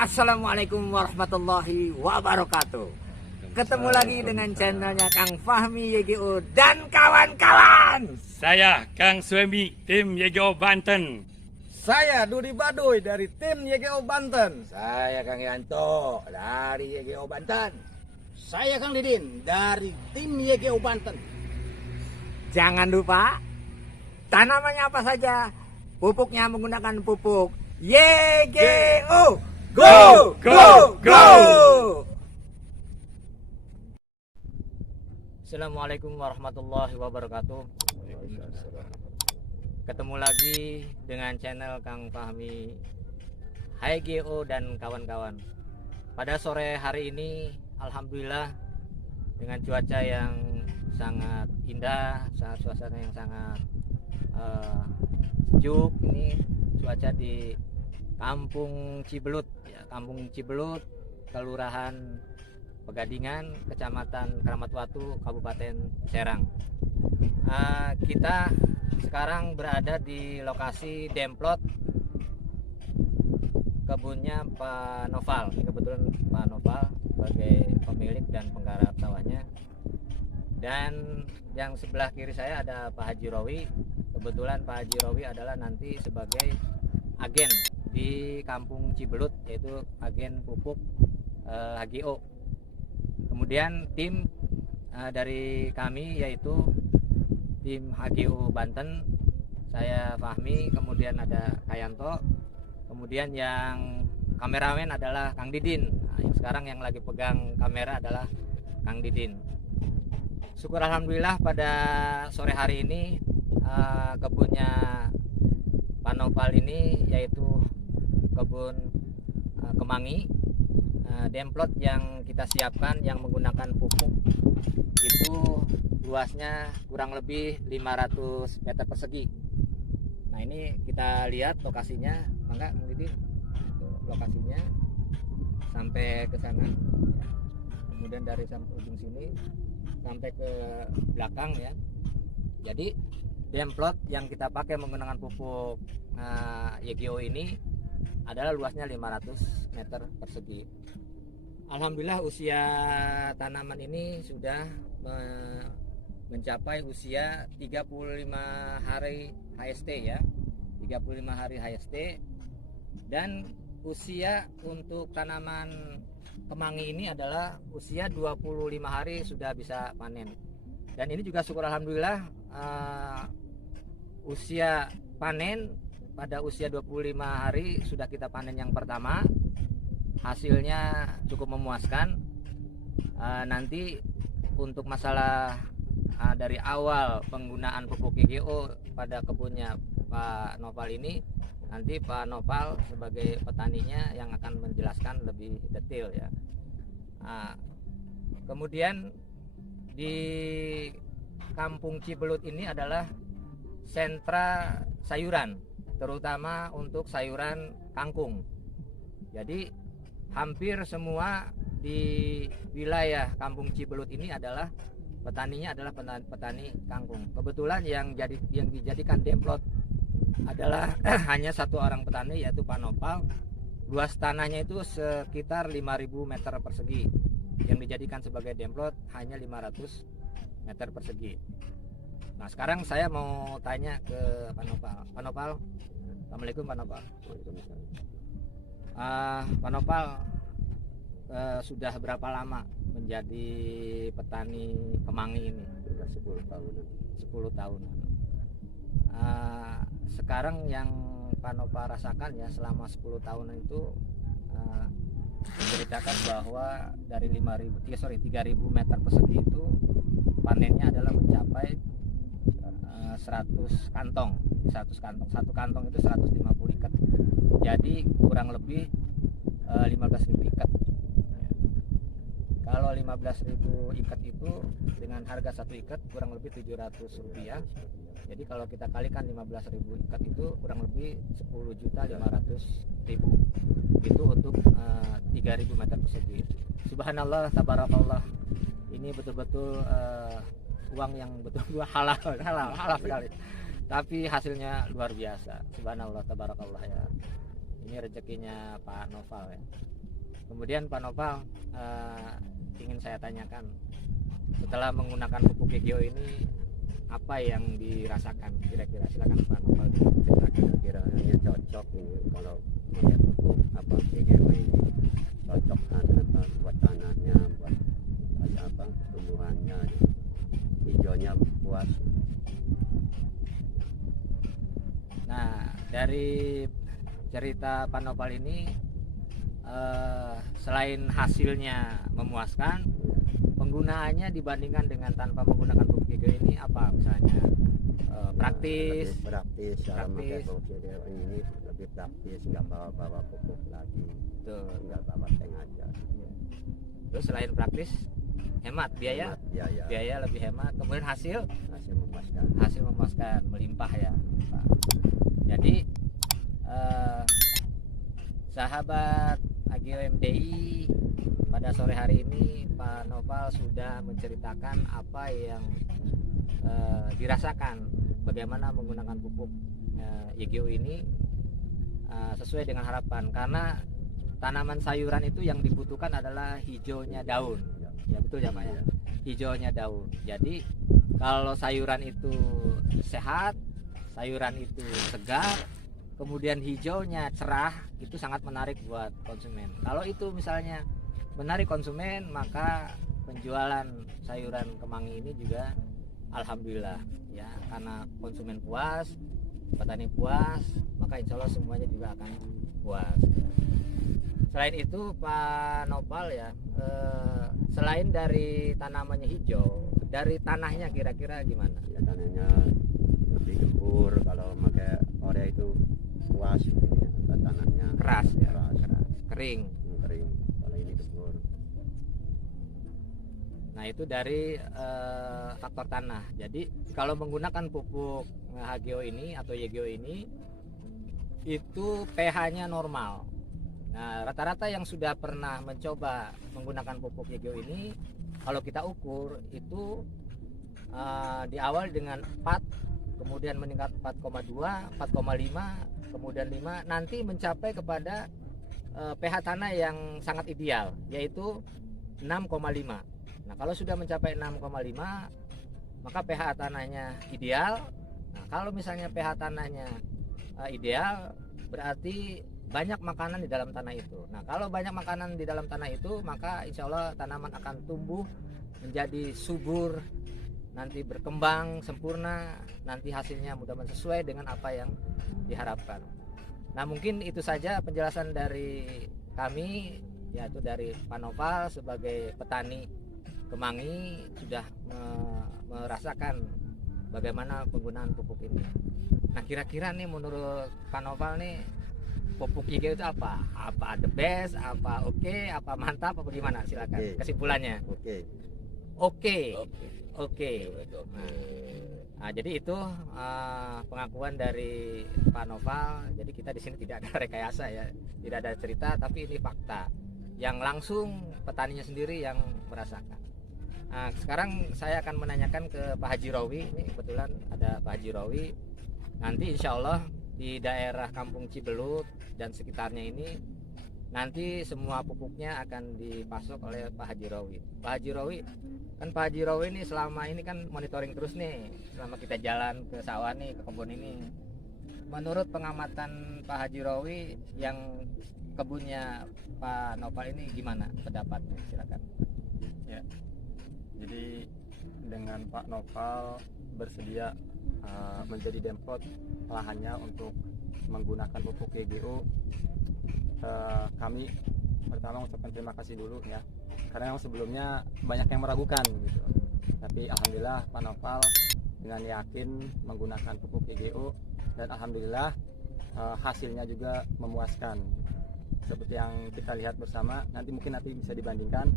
Assalamualaikum warahmatullahi wabarakatuh. Ketemu lagi dengan channelnya Kang Fahmi YGO dan kawan-kawan. Saya Kang Suemi, tim YGO Banten. Saya Dudi Baduy dari tim YGO Banten. Saya Kang Yanto dari YGO Banten. Saya Kang Didin dari tim YGO Banten. Jangan lupa tanamannya apa saja, pupuknya menggunakan pupuk YGO. Go, go, go! Assalamualaikum warahmatullahi wabarakatuh. Ketemu lagi dengan channel Kang Fahmi YGO dan kawan-kawan. Pada sore hari ini, alhamdulillah dengan cuaca yang sangat indah, suasana yang sangat sejuk. Ini cuaca di Kampung Cibelut, ya, Kampung Cibelut, Kelurahan Pegadingan, Kecamatan Kramat Watu, Kabupaten Serang. Kita sekarang berada di lokasi demplot kebunnya Pak Noval. Ini kebetulan Pak Noval sebagai pemilik dan penggarap sawahnya. Dan yang sebelah kiri saya ada Pak Haji Rowi. Kebetulan Pak Haji Rowi adalah nanti sebagai agen di Kampung Cibelut, yaitu agen pupuk HGO. Kemudian tim dari kami yaitu tim HGO Banten, saya Fahmi, kemudian ada Kayanto, kemudian yang kameramen adalah Kang Didin. Yang sekarang yang lagi pegang kamera adalah Kang Didin. Syukur alhamdulillah pada sore hari ini kebunnya Pak Noval ini yaitu kebun kemangi, demplot yang kita siapkan yang menggunakan pupuk itu luasnya kurang lebih 500 meter persegi. Nah, ini kita lihat lokasinya, maka ini lokasinya sampai ke sana, kemudian dari ujung sini sampai ke belakang ya. Jadi demplot yang kita pakai menggunakan pupuk YGO ini adalah luasnya 500 meter persegi. Alhamdulillah usia tanaman ini sudah mencapai usia 35 hari HST ya. 35 hari HST, dan usia untuk tanaman kemangi ini adalah usia 25 hari sudah bisa panen. Dan ini juga syukur alhamdulillah usia panen pada usia 25 hari sudah kita panen yang pertama. Hasilnya cukup memuaskan. Nanti untuk masalah dari awal penggunaan pupuk YGO pada kebunnya Pak Noval ini, nanti Pak Noval sebagai petaninya yang akan menjelaskan lebih detail ya. Kemudian di Kampung Cibelut ini adalah sentra sayuran, terutama untuk sayuran kangkung. Jadi hampir semua di wilayah Kampung Cibelut ini adalah petaninya adalah petani kangkung. Kebetulan yang dijadikan demplot adalah hanya satu orang petani, yaitu Pak Noval. Luas tanahnya itu sekitar 5.000 meter persegi. Yang dijadikan sebagai demplot hanya 500 meter persegi. Nah, sekarang saya mau tanya ke Pak Noval. Pak Noval, Assalamualaikum Pak Noval. Pak Noval sudah berapa lama menjadi petani kemangi ini? Sudah 10 tahun. 10 tahun. Sekarang yang Pak Noval rasakan ya selama 10 tahun itu, menceritakan bahwa dari 3.000 meter persegi itu panennya adalah mencapai 100 kantong. Satu kantong itu 150 ikat. Jadi kurang lebih 15.000 ikat. Kalau 15.000 ikat itu dengan harga satu ikat kurang lebih Rp700. Jadi kalau kita kalikan 15.000 ikat itu kurang lebih 10.500.000. Itu untuk 3.000 meter persegi. Subhanallah, tabarakallah. Ini betul-betul uang yang betul-betul halal sekali. Tapi hasilnya luar biasa. Subhanallah, tabarakallah ya. ini rezekinya Pak Noval ya. Kemudian Pak Noval, ingin saya tanyakan, setelah menggunakan pupuk YGO ini apa yang dirasakan kira-kira? Silakan Pak Noval ceritakan. Kiranya cocok ini kalau pakai pupuk apa YGO ini, cocok apa buat tanahnya, buat kayak apa tumbuhannya, hijaunya puas. Nah, dari cerita Pak Noval ini, selain hasilnya memuaskan, penggunaannya dibandingkan dengan tanpa menggunakan pupuk YGO ini apa misalnya? Praktis. Lebih praktis cara pakai Praktis. pupuk YGO ini lebih praktis, nggak bawa pupuk lagi, Betul. nggak bawa tank aja. Terus selain praktis, hemat biaya, Hemat biaya, biaya lebih hemat. Kemudian hasil hasil memuaskan. memuaskan, melimpah ya, melimpah. Jadi sahabat AGO MDI, pada sore hari ini Pak Noval sudah menceritakan apa yang dirasakan bagaimana menggunakan pupuk YGO ini sesuai dengan harapan, karena tanaman sayuran itu yang dibutuhkan adalah hijaunya daun. Ya betul ya Pak ya, hijaunya daun. Jadi kalau sayuran itu sehat, sayuran itu segar, kemudian hijaunya cerah, itu sangat menarik buat konsumen. Kalau itu misalnya menarik konsumen, maka penjualan sayuran kemangi ini juga alhamdulillah ya, karena konsumen puas, petani puas, maka insya Allah semuanya juga akan puas. Selain itu Pak Noval ya, selain dari tanamannya hijau, dari tanahnya kira-kira gimana? Ya, tanahnya lebih gembur, kalau pakai urea itu puas ini ya, tanahnya Keras ya, keras, kering. kering. Kalau ini gembur. Nah itu dari faktor tanah. Jadi kalau menggunakan pupuk HGO ini atau YGO ini, itu pH-nya normal. Nah rata-rata yang sudah pernah mencoba menggunakan pupuk YGO ini, kalau kita ukur itu di awal dengan 4, kemudian meningkat 4,2, 4,5, kemudian 5, nanti mencapai kepada pH tanah yang sangat ideal, yaitu 6,5. Nah kalau sudah mencapai 6,5, maka pH tanahnya ideal. Nah kalau misalnya pH tanahnya ideal, berarti banyak makanan di dalam tanah itu. Nah kalau banyak makanan di dalam tanah itu, maka insya Allah tanaman akan tumbuh menjadi subur, nanti berkembang sempurna, nanti hasilnya mudah-mudahan sesuai dengan apa yang diharapkan. Nah mungkin itu saja penjelasan dari kami, yaitu dari Pak Noval sebagai petani kemangi, sudah merasakan bagaimana penggunaan pupuk ini. Nah kira-kira nih menurut Pak Noval nih, pupuk YGO itu apa? Apa the best, apa oke, apa mantap, apa gimana? Silakan Oke. kesimpulannya. Oke. Oke. Nah, jadi itu pengakuan dari Pak Noval. Jadi kita di sini tidak ada rekayasa ya, tidak ada cerita, tapi ini fakta yang langsung petaninya sendiri yang merasakan. Nah, sekarang saya akan menanyakan ke Pak Haji Rawi. Ini kebetulan ada Pak Haji Rawi. Nanti insya Allah di daerah Kampung Cibelut dan sekitarnya ini, nanti semua pupuknya akan dipasok oleh Pak Haji Rawi. Pak Haji Rawi, kan Pak Haji Rawi ini selama ini kan monitoring terus nih, selama kita jalan ke sawah nih, ke kebun ini. Menurut pengamatan Pak Haji Rawi, yang kebunnya Pak Noval ini gimana pendapatnya? Silakan. Ya, jadi dengan Pak Noval bersedia menjadi demplot lahannya untuk menggunakan pupuk YGO, kami pertama mengucapkan terima kasih dulu ya, karena yang sebelumnya banyak yang meragukan gitu. Tapi alhamdulillah Pak Noval dengan yakin menggunakan pupuk YGO, dan alhamdulillah hasilnya juga memuaskan. Seperti yang kita lihat bersama, nanti bisa dibandingkan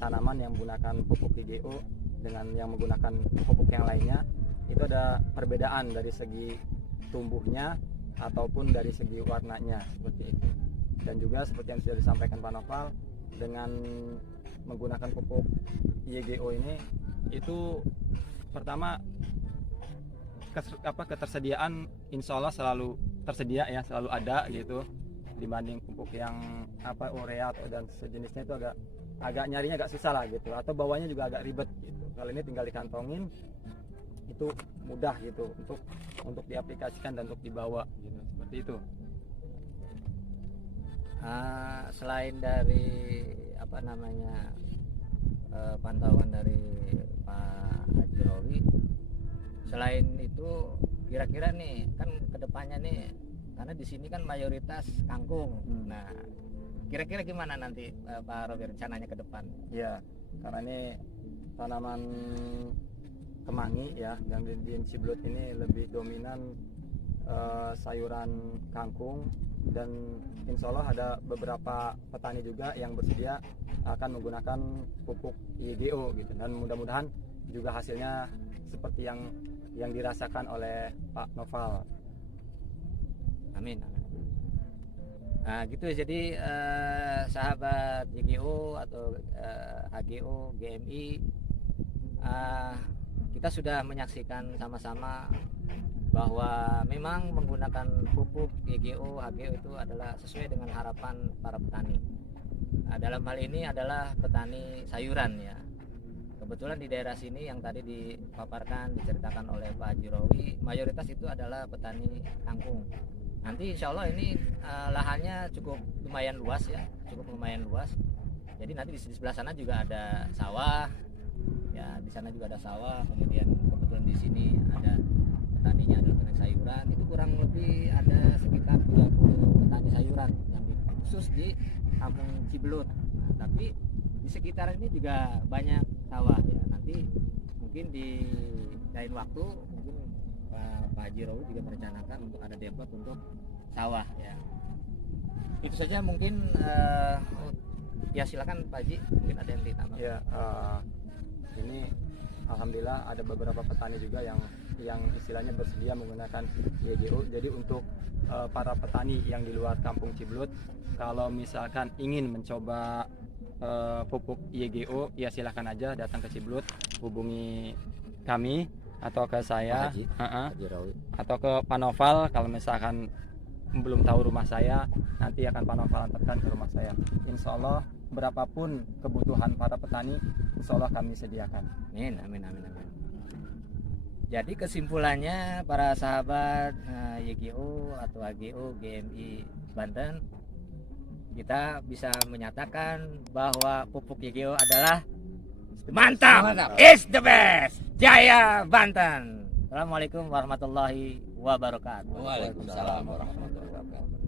tanaman yang menggunakan pupuk YGO dengan yang menggunakan pupuk yang lainnya. Itu ada perbedaan dari segi tumbuhnya ataupun dari segi warnanya, seperti itu. Dan juga seperti yang sudah disampaikan Pak Noval, dengan menggunakan pupuk YGO ini, itu pertama ketersediaan insya Allah selalu tersedia ya, selalu ada gitu, dibanding pupuk yang urea atau dan sejenisnya itu agak nyarinya agak susah lah gitu, atau bawanya juga agak ribet gitu. Kalau ini tinggal dikantongin itu mudah gitu untuk diaplikasikan dan untuk dibawa gitu, seperti itu. Selain dari pantauan dari Pak Haji Rowi, selain itu kira-kira nih kan kedepannya nih, karena di sini kan mayoritas kangkung. Nah, kira-kira gimana nanti Pak Rowi rencananya ke depan? Ya, karena ini tanaman kemangi ya, dan di Cibelut ini lebih dominan sayuran kangkung, dan insya Allah ada beberapa petani juga yang bersedia akan menggunakan pupuk YGO gitu, dan mudah-mudahan juga hasilnya seperti yang dirasakan oleh Pak Noval. Amin. Nah gitu, jadi sahabat YGO atau HGO GMI, kita sudah menyaksikan sama-sama bahwa memang menggunakan pupuk YGO, HGO itu adalah sesuai dengan harapan para petani. Nah, dalam hal ini adalah petani sayuran ya. Kebetulan di daerah sini yang tadi dipaparkan, diceritakan oleh Pak Haji Rowi, mayoritas itu adalah petani kangkung. Nanti insya Allah ini lahannya cukup lumayan luas ya, Jadi nanti di sebelah sana juga ada sawah, ya di sana juga ada sawah. Kemudian kebetulan di sini ada petaninya adalah petani sayuran, itu kurang lebih ada sekitar 30 petani sayuran yang khusus di Kampung Cibelut. Nah, tapi di sekitar ini juga banyak sawah ya. Nanti mungkin di lain waktu mungkin Pak Haji Rowi juga merencanakan untuk ada depot untuk sawah ya. Itu saja mungkin. Ya silakan Pak Haji, mungkin ada yang ditambah. Ya, ini alhamdulillah ada beberapa petani juga yang istilahnya bersedia menggunakan YGO. Jadi untuk para petani yang di luar Kampung Cibelut, kalau misalkan ingin mencoba pupuk YGO, ya silahkan aja datang ke Cibelut, hubungi kami atau ke saya, Haji Rowi. atau ke Pak Noval. Kalau misalkan belum tahu rumah saya, nanti akan Pak Noval antarkan ke rumah saya. Insya Allah berapapun kebutuhan para petani, insya Allah kami sediakan. Amin. Jadi kesimpulannya para sahabat YGO atau HGO GMI Banten, kita bisa menyatakan bahwa pupuk YGO adalah mantap, is the best, Jaya Banten. Assalamualaikum warahmatullahi wabarakatuh. Waalaikumsalam warahmatullahi wabarakatuh.